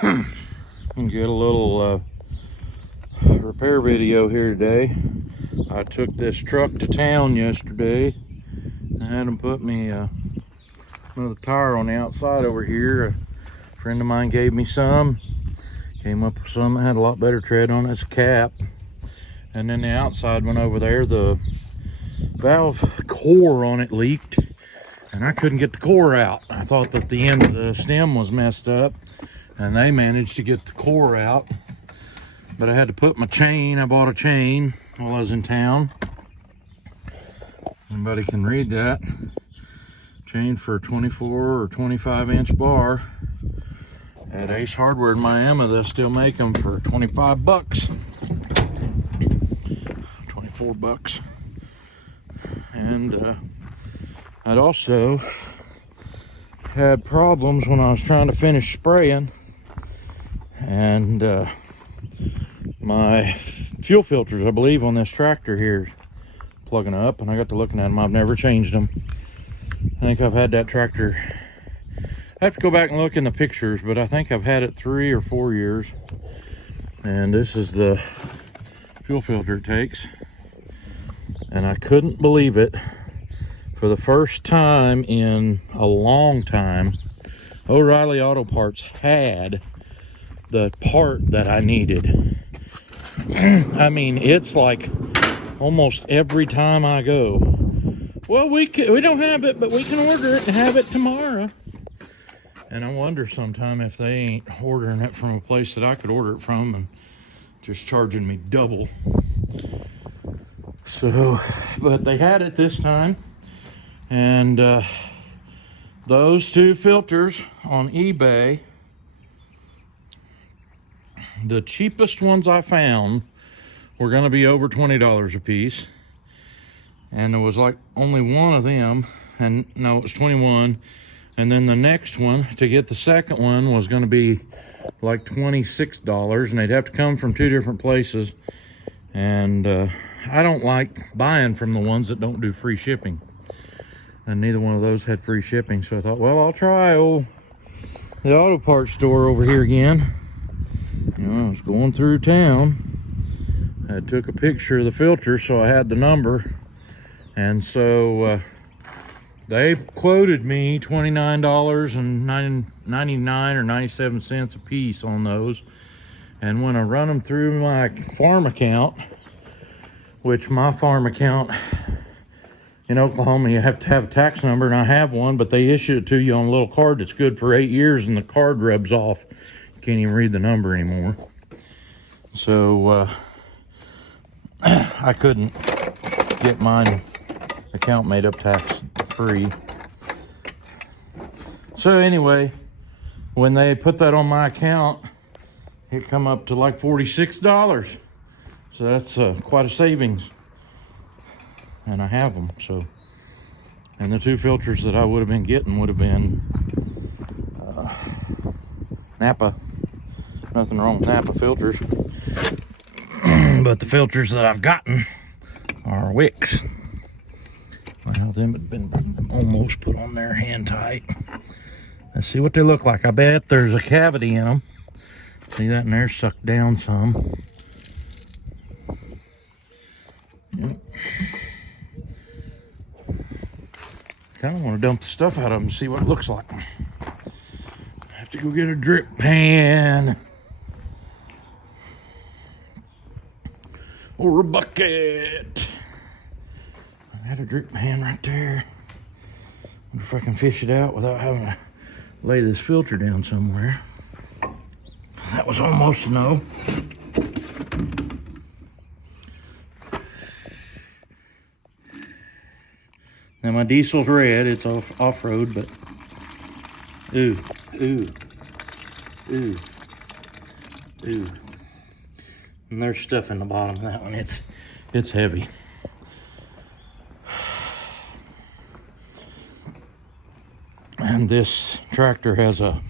Get a little repair video here today. I took this truck to town yesterday. I had them put me another tire on the outside over here. A friend of mine gave me some. Came up with some that had a lot better tread on it. It's a cap. And then the outside one over there, the valve core on it leaked. And I couldn't get the core out. I thought that the end of the stem was messed up. And they managed to get the core out. But I had to put my chain. I bought a chain while I was in town. Anybody can read that. Chain for a 24 or 25 inch bar. At Ace Hardware in Miami, they'll still make them for 25 bucks. 24 bucks. And I'd also had problems when I was trying to finish spraying. And my fuel filters, I believe, on this tractor here is plugging up. And I got to looking at them. I've never changed them. I think I've had that tractor, I have to go back and look in the pictures, but I think I've had it 3 or 4 years. And this is the fuel filter it takes. And I couldn't believe it. For the first time in a long time, O'Reilly Auto Parts had the part that I needed. I mean, it's like almost every time I go, well, we don't have it, but we can order it and have it tomorrow. And I wonder sometime if they ain't ordering it from a place that I could order it from and just charging me double. So, but they had it this time. And those two filters on eBay, the cheapest ones I found were going to be over $20 a piece. And there was like only one of them, and no, it was 21. And then the next one, to get the second one, was going to be like $26, and they'd have to come from 2 different places. And I don't like buying from the ones that don't do free shipping. And neither one of those had free shipping, so I thought, well, I'll try the auto parts store over here again. You know, I was going through town. I took a picture of the filter, so I had the number. And so they quoted me $29.99 or 97 cents a piece on those. And when I run them through my farm account, which my farm account in Oklahoma, you have to have a tax number, and I have one, but they issue it to you on a little card that's good for 8 years, and the card rubs off. You can't even read the number anymore. So I couldn't get mine account made up tax free. So anyway, when they put that on my account, it come up to like $46. So that's quite a savings. And I have them, so. And the two filters that I would have been getting would have been Napa. Nothing wrong with Napa filters. But the filters that I've gotten are Wicks. Well, them had been almost put on there hand tight. Let's see what they look like. I bet there's a cavity in them. See that in there sucked down some. Yep. Kind of want to dump the stuff out of them and see what it looks like. I have to go get a drip pan or a bucket. I had a drip pan right there. Wonder if I can fish it out without having to lay this filter down somewhere. That was almost a no. Now my diesel's red, it's off-road, but ooh. And there's stuff in the bottom of that one. It's heavy. And this tractor has a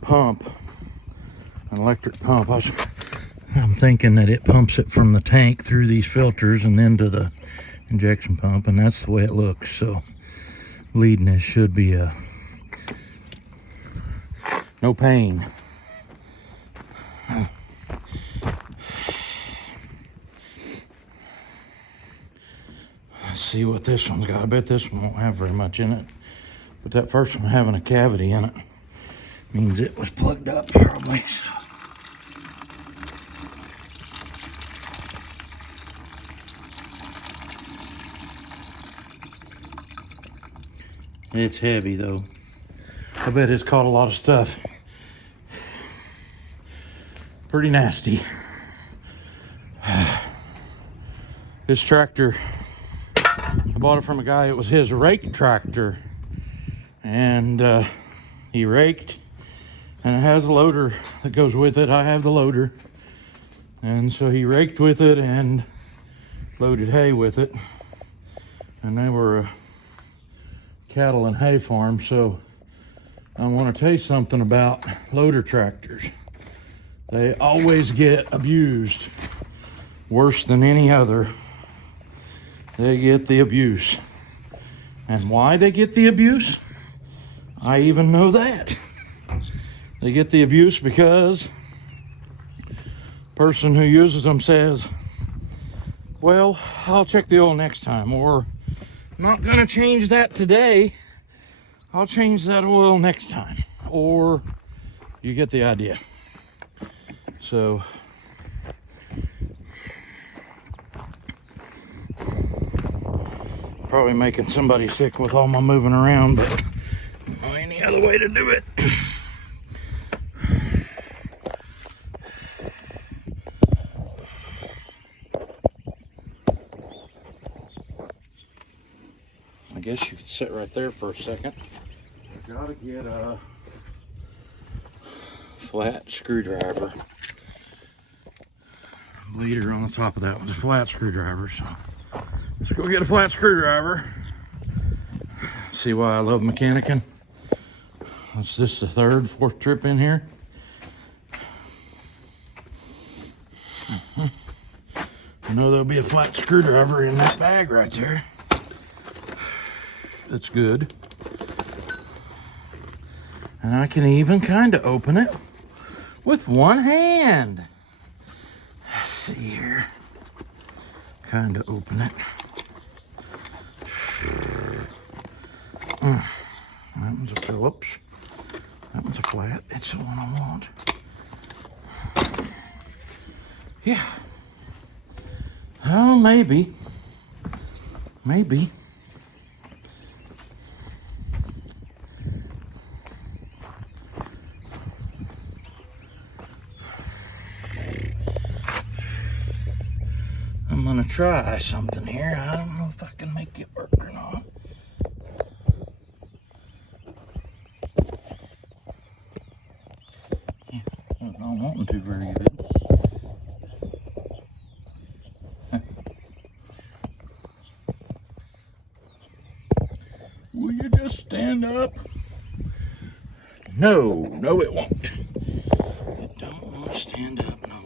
pump, an electric pump. I'm thinking that it pumps it from the tank through these filters and then to the injection pump, and that's the way it looks. So leading this should be a no pain. Let's see what this one's got. I bet this one won't have very much in it. But that first one having a cavity in it means it was plugged up probably. So. It's heavy though. I bet it's caught a lot of stuff. Pretty nasty. This tractor, I bought it from a guy. It was his rake tractor. And he raked. And it has a loader that goes with it. I have the loader. And so he raked with it and loaded hay with it. And they were a cattle and hay farm. So I want to tell you something about loader tractors. They always get abused worse than any other. They get the abuse. And why they get the abuse? I even know that. They get the abuse because the person who uses them says, well, I'll check the oil next time, or I'm not gonna change that today. I'll change that oil next time. Or you get the idea. So probably making somebody sick with all my moving around, but I don't know any other way to do it. I guess you could sit right there for a second. I gotta get a flat screwdriver. Leader on the top of that was a flat screwdriver, so let's go get a flat screwdriver. See why I love mechanicking. Is this the third, fourth trip in here? I know there'll be a flat screwdriver in that bag right there. That's good. And I can even kind of open it with one hand. Let's see here. Kind of open it. That one's a Phillips. That one's a flat. It's the one I want. Yeah. Oh, maybe. Maybe. I'm gonna try something here. I don't know if I can make it work or not. Yeah, I'm not wanting to very good. Will you just stand up? No, no it won't. It don't want to stand up nowhere.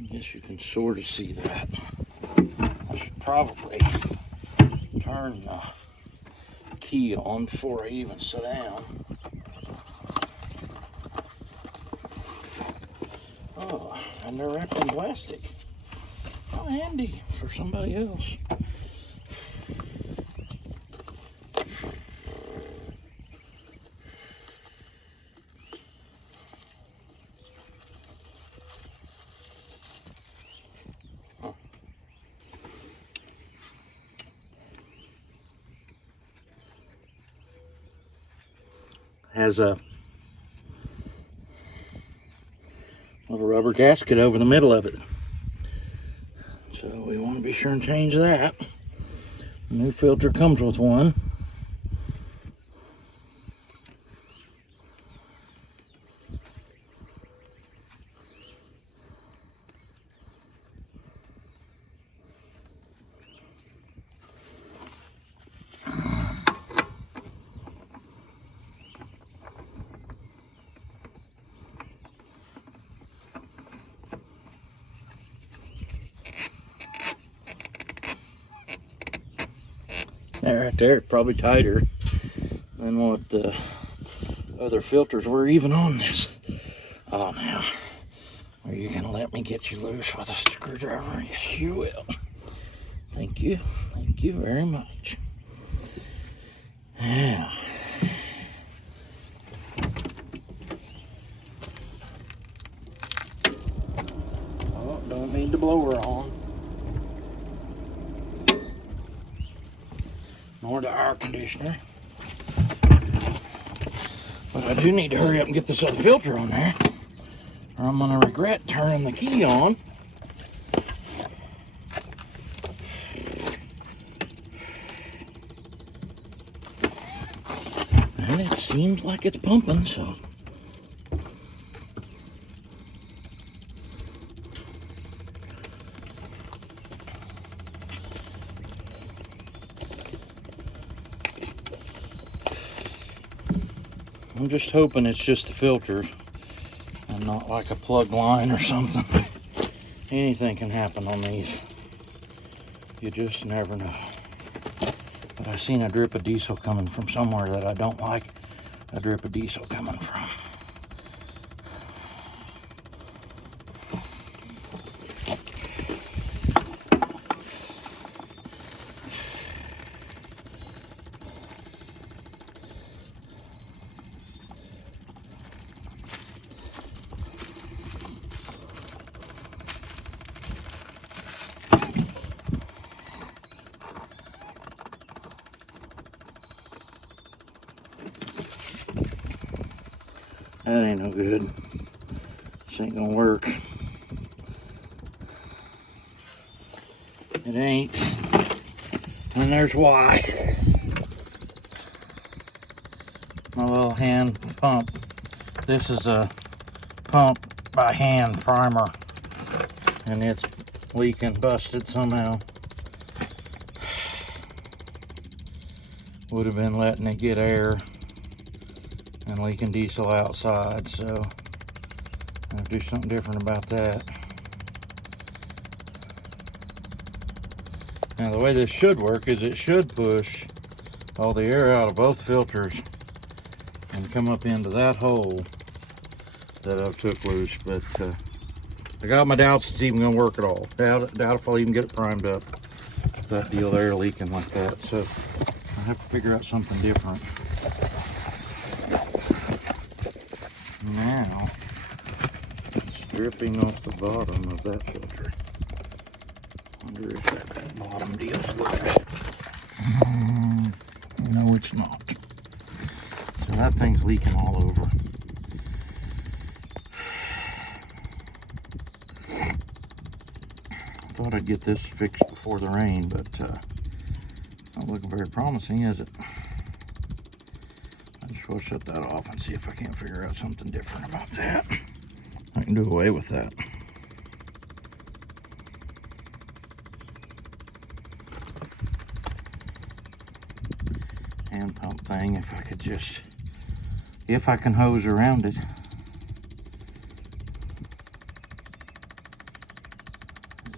I guess you can sort of see that. I should probably turn the key on before I even sit down. Oh, and they're wrapped in plastic. How handy for somebody else. Has a little rubber gasket over the middle of it. So we want to be sure and change that. The new filter comes with one. There, right there, probably tighter than what the other filters were even on this. Oh, now, are you gonna let me get you loose with a screwdriver? Yes, you will. Thank you very much. Yeah. Oh, don't need the blower on. Nor the air conditioner. But I do need to hurry up and get this other filter on there, or I'm gonna regret turning the key on. And it seems like it's pumping, so. I'm just hoping it's just the filter and not like a plug line or something. Anything can happen on these. You just never know. But I seen a drip of diesel coming from somewhere that I don't like a drip of diesel coming from. That ain't no good. This ain't gonna work. It ain't. And there's why. My little hand pump. This is a pump by hand primer. And it's leaking, busted somehow. Would have been letting it get air and leaking diesel outside, so I'll do something different about that. Now the way this should work is it should push all the air out of both filters and come up into that hole that I've took loose, but I got my doubts it's even gonna work at all. Doubt if I'll even get it primed up with that deal there leaking like that, so I have to figure out something different. Now, it's dripping off the bottom of that filter. I wonder if that bottom deal's loose. No, it's not. So that thing's leaking all over. I thought I'd get this fixed before the rain, but it's not looking very promising, is it? We'll shut that off and see if I can't figure out something different about that. I can do away with that. Hand pump thing, if I could just, if I can hose around it.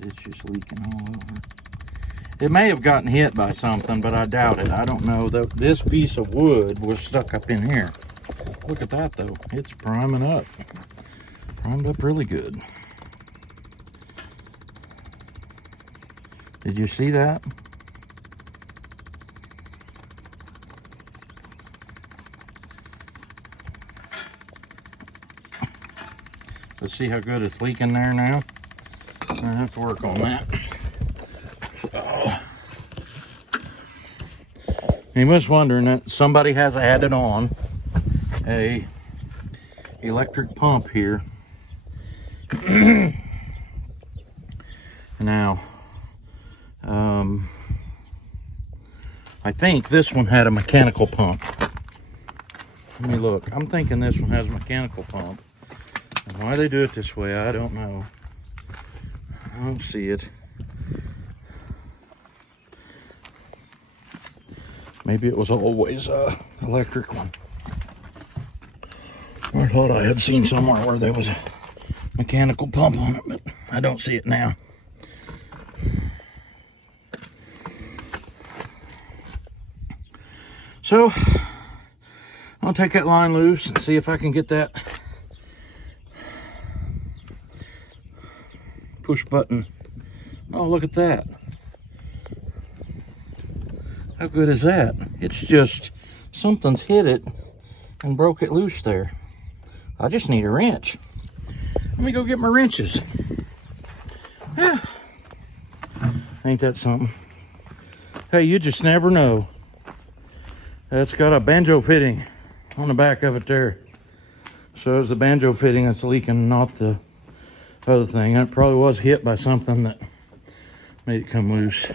It's just leaking all over. It may have gotten hit by something, but I doubt it. I don't know. This piece of wood was stuck up in here. Look at that, though. It's priming up. Primed up really good. Did you see that? Let's see how good it's leaking there now. I have to work on that. You must wondering that somebody has added on a electric pump here. Now, I think this one had a mechanical pump. Let me look. I'm thinking this one has a mechanical pump. And why they do it this way, I don't know. I don't see it. Maybe it was always a electric one. I thought I had seen somewhere where there was a mechanical pump on it, but I don't see it now. So I'll take that line loose and see if I can get that push button. Oh, look at that. How good is that? It's just something's hit it and broke it loose there. I just need a wrench. Let me go get my wrenches. Yeah. Ain't that something? Hey, you just never know. It's got a banjo fitting on the back of it there. So it's the banjo fitting that's leaking, not the other thing. It probably was hit by something that made it come loose.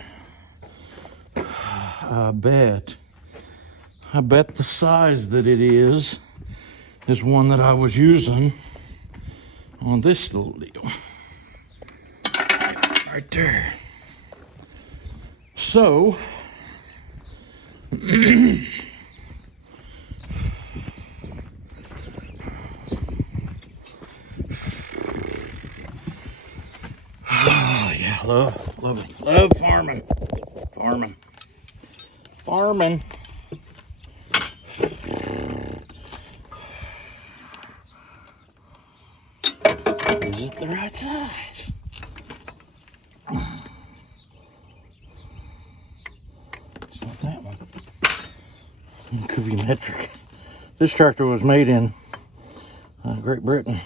I bet the size that it is one that I was using on this little deal. Right there. So, oh yeah, love farming. Is it the right size? It's not that one. It could be metric. This tractor was made in Great Britain.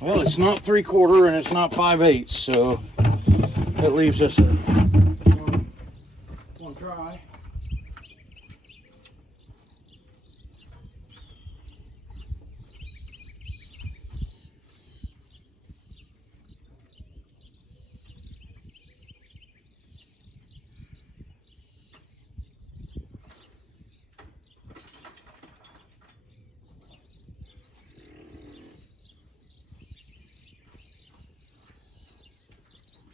Well, it's not 3/4 and it's not 5/8, so that leaves us one try.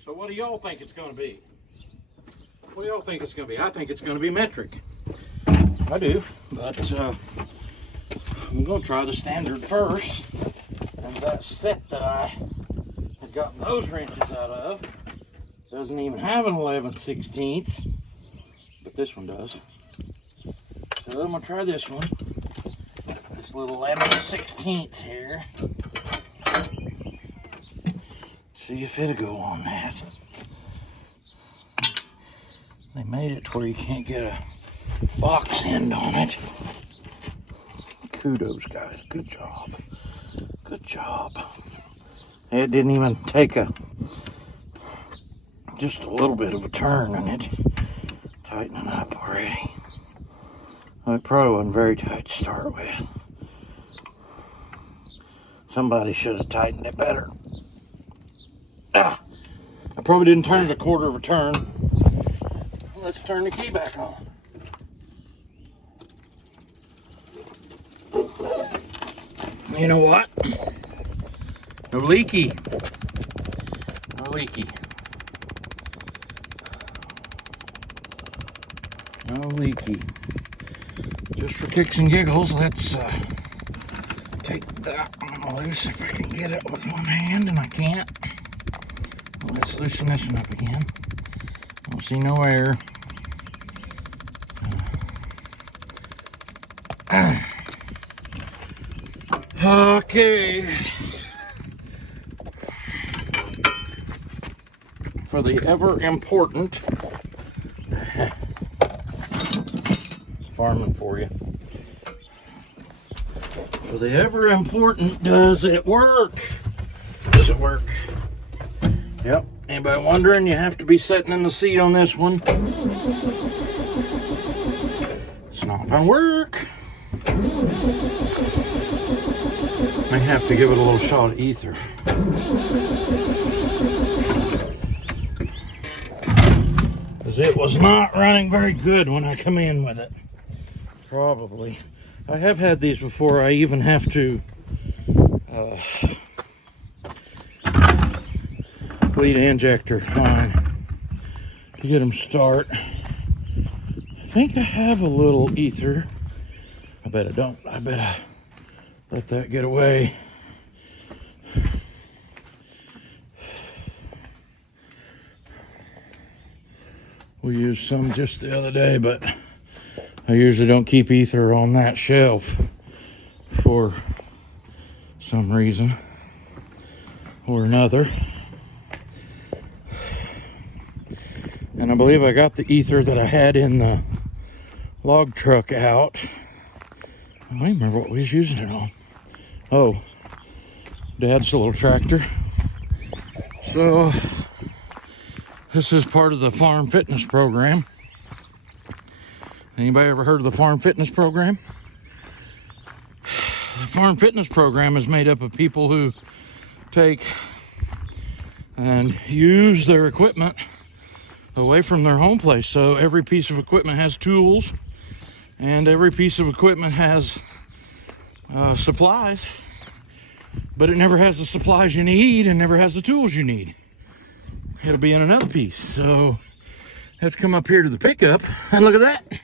So what do y'all think it's going to be? What do y'all think it's going to be? I think it's going to be metric. I do, but I'm going to try the standard first. And that set that I had gotten those wrenches out of doesn't even have an 11/16, but this one does. So I'm going to try this one. This little 11/16 here. See if it'll go on that. They made it to where you can't get a box end on it. Kudos, guys. Good job. Good job. It didn't even take just a little bit of a turn in it. Tightening up already. Well, it probably wasn't very tight to start with. Somebody should have tightened it better. I probably didn't turn it 1/4 of a turn. Let's turn the key back on. You know what? No leaky. No leaky. No leaky. Just for kicks and giggles, let's take that one loose if I can get it with one hand, and I can't. Let's loosen this one up again. Don't see no air. Okay. For the ever important farming for you. For the ever important, does it work? Does it work? Yep. Anybody wondering? You have to be sitting in the seat on this one. It's not gonna work. May have to give it a little shot of ether. Because it was not running very good when I come in with it. Probably. I have had these before. I even have to bleed injector line to get them start. I think I have a little ether. I bet I don't. I bet I let that get away. We used some just the other day, but I usually don't keep ether on that shelf for some reason or another. And I believe I got the ether that I had in the log truck out. I don't remember what we was using it on. Oh, Dad's little tractor. So this is part of the farm fitness program. Anybody ever heard of the farm fitness program? The farm fitness program is made up of people who take and use their equipment away from their home place. So every piece of equipment has tools, and every piece of equipment has supplies, but it never has the supplies you need and never has the tools you need. It'll be in another piece. So I have to come up here to the pickup and look at that.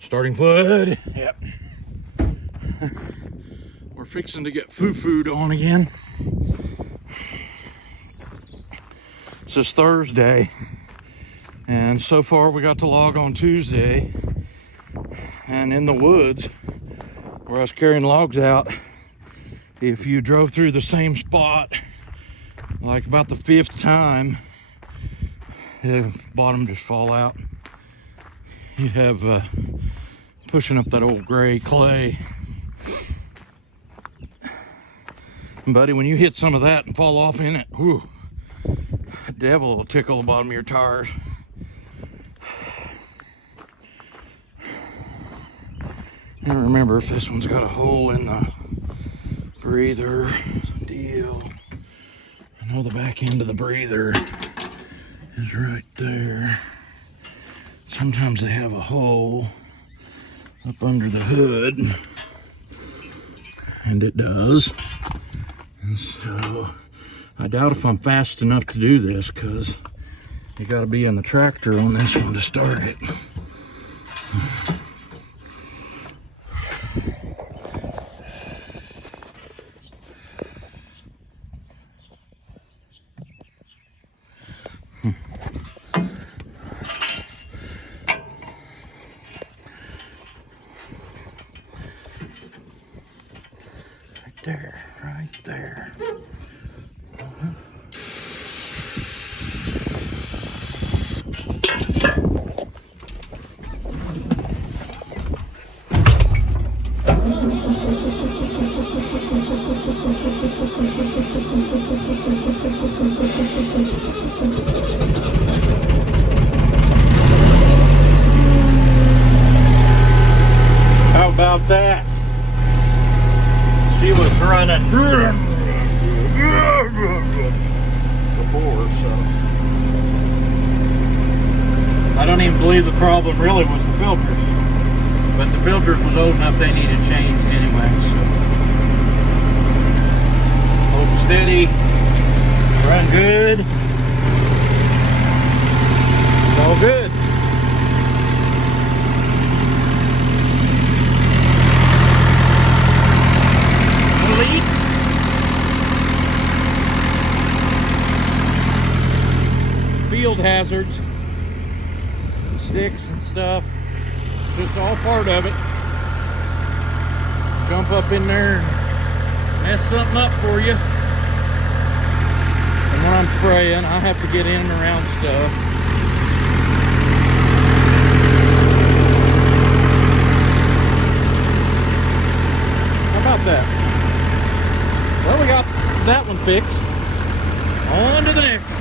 Starting flood. Yep. We're fixing to get food on again. This is Thursday, and so far we got to log on Tuesday, and in the woods where I was carrying logs out, if you drove through the same spot like about the 5th time, the bottom just fall out. You'd have pushing up that old gray clay. And buddy, when you hit some of that and fall off in it, whew, the devil will tickle the bottom of your tires. I don't remember if this one's got a hole in the breather deal. I know the back end of the breather is right there. Sometimes they have a hole up under the hood, and it does. And so I doubt if I'm fast enough to do this, because you got to be in the tractor on this one to start it. Right there. How about that? She was running before, so I don't even believe the problem really was the filters, but the filters was old enough they needed changed anyway. So hold steady, run good, it's all good. Field hazards, sticks and stuff, it's just all part of it. Jump up in there and mess something up for you. And when I'm spraying, I have to get in and around stuff. How about that? Well, we got that one fixed. On to the next.